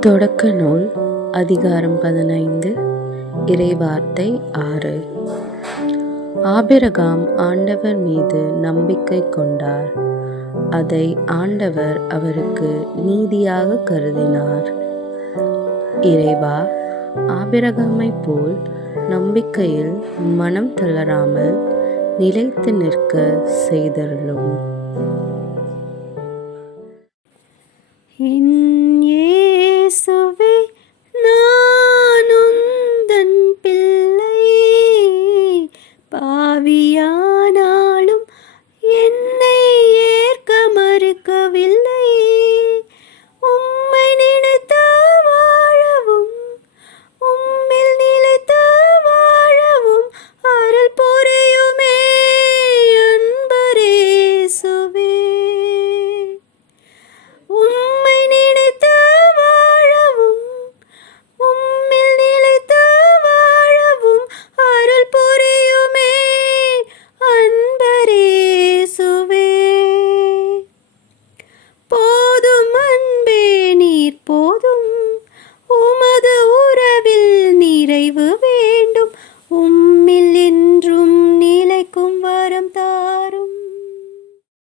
தொடக்க நூல் அதிகாரம் 15 இறைவார்த்தை 6. ஆபிரகாம் ஆண்டவர் மீது நம்பிக்கை கொண்டார். அதை ஆண்டவர் அவருக்கு நீதியாக கருதினார். இறைவா, ஆபிரகாமைப் போல் நம்பிக்கையில் மனம் தளராமல் நிலைத்து நிற்க செய்தருளும்.